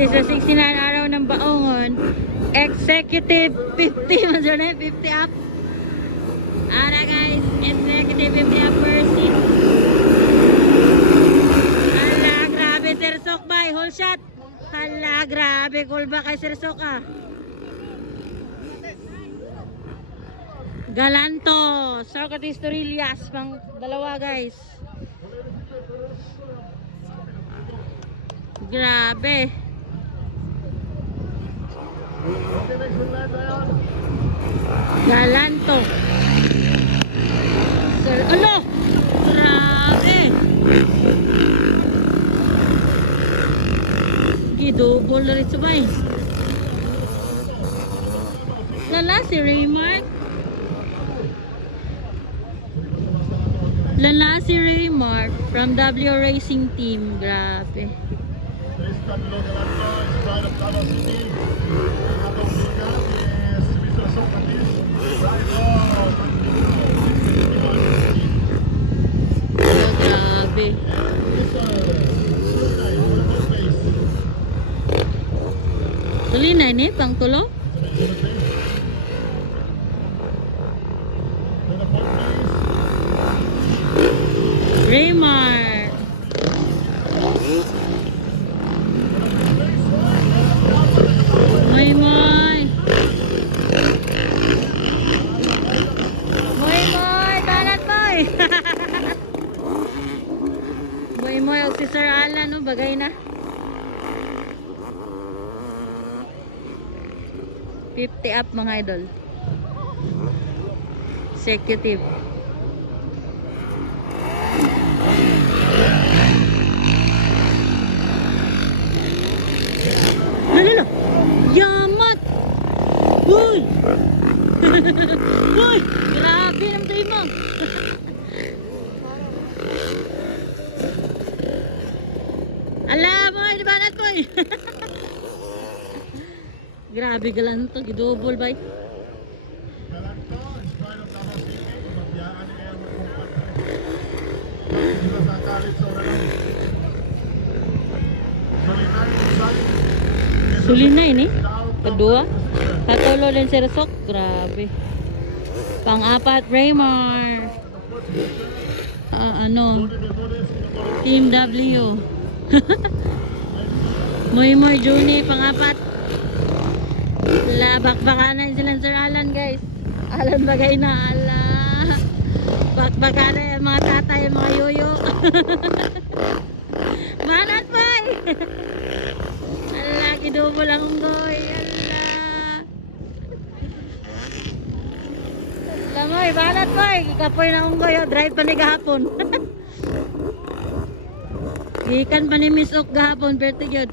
Kasi sa 69 araw ng Baongon, executive 50, mas na 50 up. Ara guys, executive 50 up mercy. Hala, grabe Sir Sok bay, whole shot. Hala, grabe, cool ba kay Sir Sok ah. Galanto, Socrates Torrillas, pang dalawa guys. Grabe. Galanto. Sir, alo! Grabe. Gidobol na rin sabay. Lala si Raymark. Lala si Raymark from W Racing Team. Grabe. Grabe. Tuloy na ini, pang tulo? Raymar. Moy moy. Moy moy, banat moy. Moy moy og si Sir Alan no bagay na. 50 up mga idol. Executive. Lalo. Yamat. Uy. Uy, grabe nang tayo mo. Alam mo, di ba nat ko eh. Grabe galanto, gidobol bay. Sulina ini, kedua, katulo din si Resok, grabe. Pang-apat Raymar. Ano? Team W. Moy Moy Juni, pang-apat. Bakbakanan silang Sir Alan guys. Alan bagay na ala. Bakbakanan yung mga tatay, yung mga yoyo. Manat boy. Ala, kidubo lang unggoy. Ala. Lamoy, manat boy. Kikapoy na unggoy. Drive pa ni gahapon. Ikan pa ni Miss Ok gahapon. Pero yun.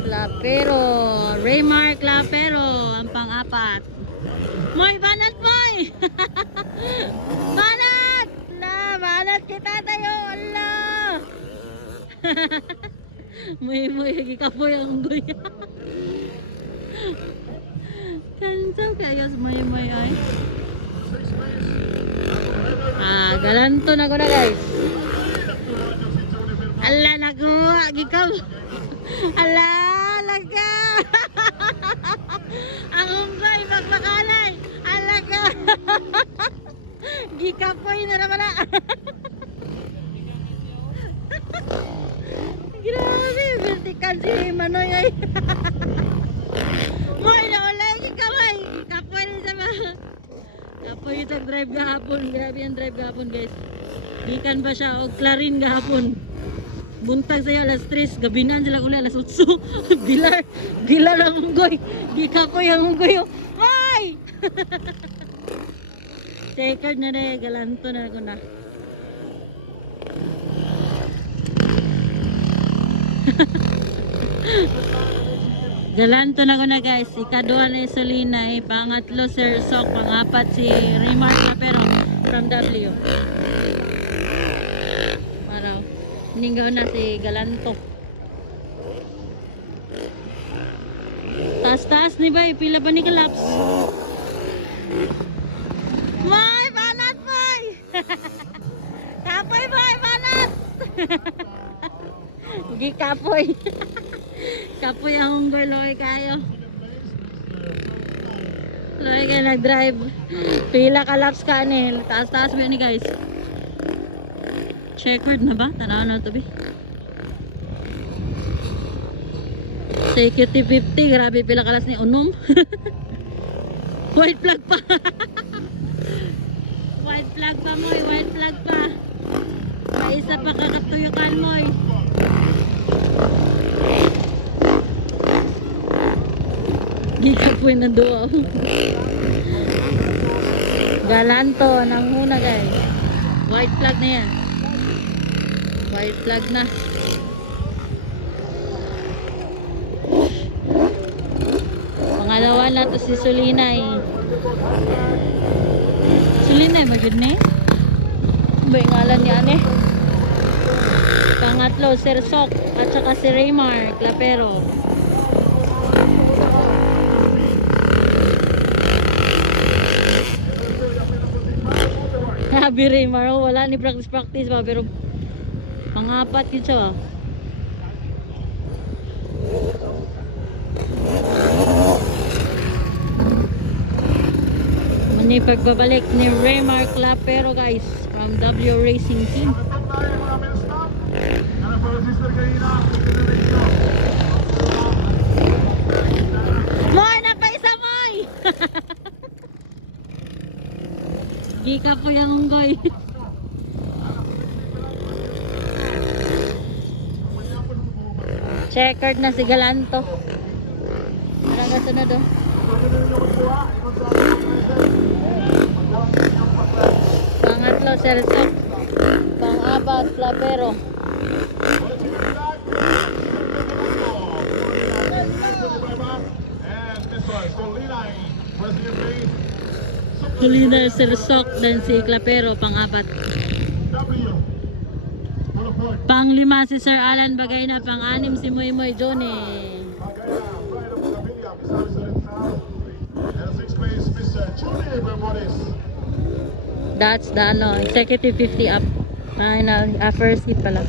Clapero, Raymar Clapero ang pang-apat. Moy, banat moy. Banat! La, banat kita tayo. Allah. Moy, gikapoy ang unggoy. Kansaw kayo moy ay. Galanto na ko na guys. Allah, nakuha gikaw. Allah, laga. Ang unggoy magbakalay. Alaga. Gikapoy na naman na. Grabe, vertical si Manoy ay. Moy na ulay gikamay. Gikapoy rin sa mga. Kapoy itong drive gahapon. Grabe ang drive gahapon guys. Gikan ba siya o klarin gahapon. Buntag sa'yo alas 3, gabinan sila una alas 8. Bilar ang unggoy. Di kapoy ang unggoy. Ay! Checkered na rin, galanto na ako na. Galanto na ko na guys. Ikadua na Solina, pangatlo Sir Sok, pangapat si Raymar Clapero from W. Paraw. Ninggaw na si Galanto. Taas-taas ni bay, pila ba ni Kalaps? May, banat bay! Kapoy bay, banat! Ugi kapoy. Kapoy ang unggoy, loy kayo. Loy kayo nag-drive. Pila Kalaps ka ni. Taas-taas ba ni guys? Checkered na ba? Tanaw na ito be. Sa QT50, grabe pila kalas ni Unom. White flag pa. White flag pa mo, white flag pa. May isa pa kakatuyukan mo. Gika po yung nandoa. Galanto, nanghuna guys. White flag na yan. White flag na. Pangalawa na to si Sulinay. Sulinay, magod na eh. Ba yung ngalan niya eh. Pangatlo, Sir Sok at saka si Raymar Clapero. Habi Raymar, oh, wala ni practice ba pero pangapat yun siya. Mani pagbabalik ni Raymar Clapero guys from W Racing Team. Moy na pa isa moy. Gika po yung unggoy. Checkered na si Galanto. Tara sunod oh. Pangatlo, Sir Sok. Pang-apat, Clapero. Sulinay, Sir Sok, dan si Clapero, pang-apat. Pang-lima si Sir Alan Bagay na, pang-anim si Moy Moy Johnny. That's the ano, executive 50 up. Final, first seat pala.